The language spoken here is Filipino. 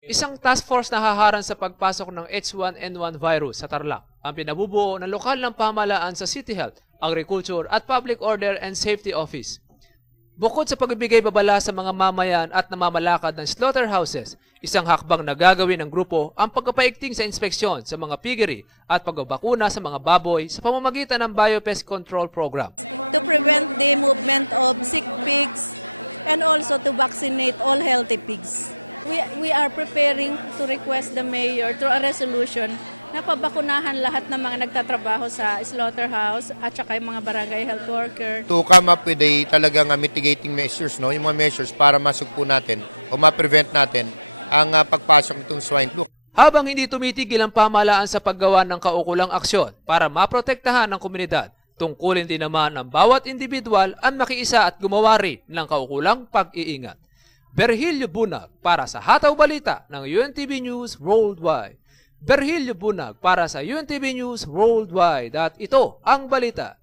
Isang task force na haharang sa pagpasok ng H1N1 virus sa Tarlac ang pinabubuo ng lokal ng pamahalaan sa City Health, Agriculture at Public Order and Safety Office. Bukod sa pagbibigay babala sa mga mamayan at namamalakad ng slaughterhouses, isang hakbang na gagawin ng grupo ang pagpapaigting sa inspeksyon sa mga piggery at pagbabakuna sa mga baboy sa pamamagitan ng Biopest Control Program. Habang hindi tumitigil ang pamahalaan sa paggawa ng kaukulang aksyon para maprotektahan ang komunidad, tungkulin din naman ng bawat individual ang makiisa at gumawa rin ng kaukulang pag-iingat. Berhilyo Bunag para sa Hataw Balita ng UNTV News Worldwide. Berhilyo Bunag para sa UNTV News Worldwide at ito ang balita.